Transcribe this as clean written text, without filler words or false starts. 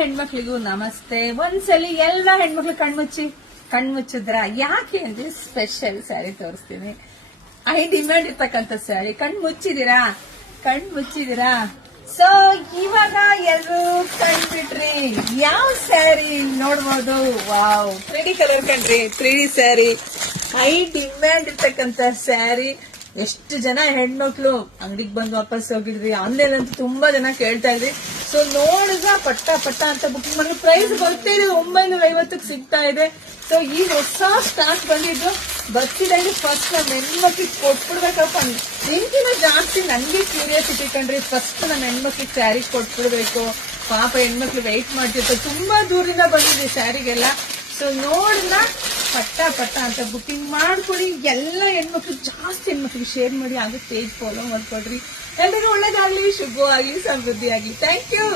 ಹೆಣ್ಮಕ್ಳಿಗೂ ನಮಸ್ತೆ. ಒಂದ್ಸಲಿ ಎಲ್ಲಾ ಹೆಣ್ಮಕ್ಳು ಕಣ್ಮುಚ್ಚಿದ್ರ ಯಾಕೆ ಅಂದ್ರೆ ಸ್ಪೆಷಲ್ ಸ್ಯಾರಿ ತೋರಿಸ್ತೀನಿ. ಐ ಡಿಮ್ಯಾಂಡ್ ಇರ್ತಕ್ಕಂಥ ಸ್ಯಾರಿ. ಕಣ್ಮುಚ್ಚಿದಿರಾ ಸೊ ಇವಾಗ ಎಲ್ರು ಕಣ್ಬಿಟ್ರಿ ಯಾವ ಸ್ಯಾರಿ ನೋಡ್ಬೋದು. ವಾವ್, 3D ಕಲರ್ ಕಣ್ರಿ, 3D ಸ್ಯಾರಿ, ಐ ಡಿಮ್ಯಾಂಡ್ ಇರ್ತಕ್ಕಂಥ ಸ್ಯಾರಿ. ಎಷ್ಟು ಜನ ಹೆಣ್ಮಕ್ಳು ಅಂಗಡಿಗೆ ಬಂದು ವಾಪಸ್ ಹೋಗಿದ್ರಿ, ಆನ್ಲೈನ್ ಅಂತೂ ತುಂಬಾ ಜನ ಕೇಳ್ತಾ ಇದ್ರಿ. ಸೊ ನೋಡಿದ ಪಟ್ಟ ಅಂತ ಬುಕಿಂಗ್ ಮಾಡಿ. ಪ್ರೈಸ್ ಬರ್ತಾ ಇದೆ 950 ಸಿಗ್ತಾ ಇದೆ. ಸೊ ಈ ಹೊಸ ಸ್ಟಾಕ್ ಬಂದಿದ್ದು ಬರ್ತಿದೆ. ಫಸ್ಟ್ ನಮ್ಮ ಹೆಣ್ಮಕ್ಳಿಗೆ ಕೊಟ್ಬಿಡ್ಬೇಕಪ್ಪ. ನಿಮ್ಗಿನ ಜಾಸ್ತಿ ನನ್ಗೆ ಕ್ಯೂರಿಯಾಸಿಟಿ ಕಂಡ್ರಿ. ಫಸ್ಟ್ ನಮ್ಮ ಹೆಣ್ಮಕ್ಳಿಗೆ ಸ್ಯಾರಿ ಕೊಟ್ಬಿಡ್ಬೇಕು. ಪಾಪ ಹೆಣ್ಮಕ್ಳು ವೆಯ್ಟ್ ಮಾಡ್ತಿರ್ತಾರೆ, ತುಂಬಾ ದೂರದಿಂದ ಬಂದಿದೆ ಸ್ಯಾರಿಗೆಲ್ಲ. ಸೊ ನೋಡಿದ ಪಟ್ಟ ಅಂತ ಬುಕಿಂಗ್ ಮಾಡ್ಕೊಡಿ. ಎಲ್ಲ ಹೆಣ್ಮಕ್ಳು ಜಾಸ್ತಿ ಹೆಣ್ಮಕ್ಳಿಗೆ ಶೇರ್ ಮಾಡಿ, ಹಾಗೆ ಪೇಜ್ ಫಾಲೋ ಮಾಡ್ಕೊಡ್ರಿ. ಎಲ್ಲರಿಗೂ ಒಳ್ಳೇದಾಗ್ಲಿ, ಶುಭವಾಗ್ಲಿ, ಸಮೃದ್ಧಿ ಆಗ್ಲಿ. Thank you.